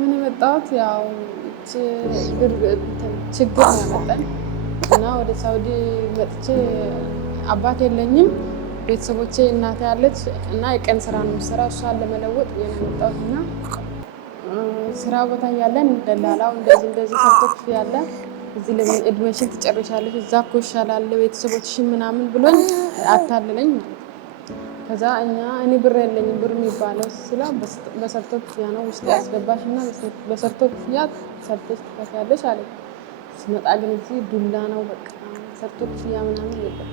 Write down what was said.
ለምን የመጣሁት ያው ችግር ነው ያመጣኝ እና ወደ ሳውዲ መጥቼ አባት የለኝም። ቤተሰቦቼ እናቴ ያለች እና የቀን ስራ ነው የምሰራው። እሷን ለመለወጥ የመጣሁት እና ስራ ቦታ ያለን ደላላው እንደዚህ ሰርቶክ ያለ እዚህ ለምን እድሜሽን ትጨርሻለሽ እዛ እኮ ይሻላል ቤተሰቦችሽን ምናምን ብሎኝ አታለለኝ ማለት ነው። ከዛ እኔ ብር የለኝም ብር የሚባለው ስላ በሰርቶ ክፍያ ነው ውስጥ ያስገባሽና በሰርቶ ክፍያ ሰርተሽ ትከፍያለሽ አለኝ። ስመጣ ግን እዚህ ዱላ ነው በቃ ሰርቶ ክፍያ ምናምን የለም።